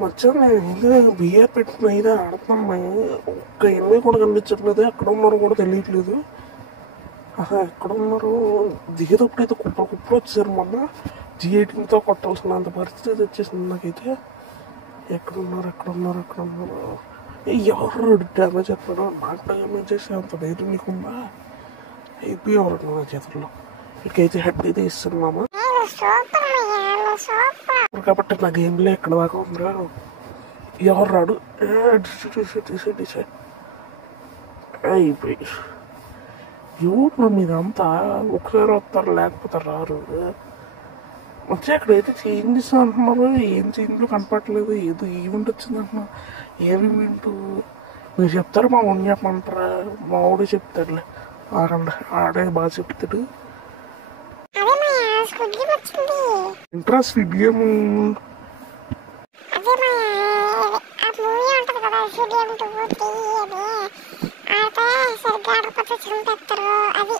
మధ్యాహ్నం నేను ఏదో బియ్యం పెట్టిన ఇదే ఆడుతున్నాను. ఒక్క ఎనిమిది కూడా కనిపించట్లేదు. ఎక్కడ ఉన్నారో కూడా తెలియట్లేదు. అసలు ఎక్కడ ఉన్నారు? దిగేటప్పుడు అయితే కుప్పలు కుప్పలు వచ్చారు. మొన్న G18తో కొట్టాల్సినంత పరిస్థితి వచ్చేసింది నాకైతే. ఎక్కడున్నారు? ఎవరు డ్యామేజ్ చెప్పాడు? నాకు డ్యామేజ్ చేసే అంత ధైర్యం నీకుందా? అయిపోయేవారు నా చేతుల్లో. ఇకైతే హెడ్ అయితే ఇస్తున్నామా కాబట్టి నా గేమ్లో ఎక్కడ దాకా ఉందిరా? ఎవరు రాడు? అయిపోయి ఎవరు మీరంతా ఒకసారి వస్తారు, లేకపోతే రారు. వచ్చి అక్కడైతే చేంజెస్ అంటున్నారు. ఏం చేంజ్లు కనపడట్లేదు. ఏదో ఈవెంట్ వచ్చింది అంటున్నారు. ఏం ఈవెంట్ మీరు చెప్తారు? మా ఊని చెప్పమంటారా? మా ఊడే చెప్తాడులే. ఆడే బాగా చెప్తాడు. ఇంట్రెస్ట్ గేమ్ సరిగ్గా ఆడకపోతే చంపేస్తారు అది.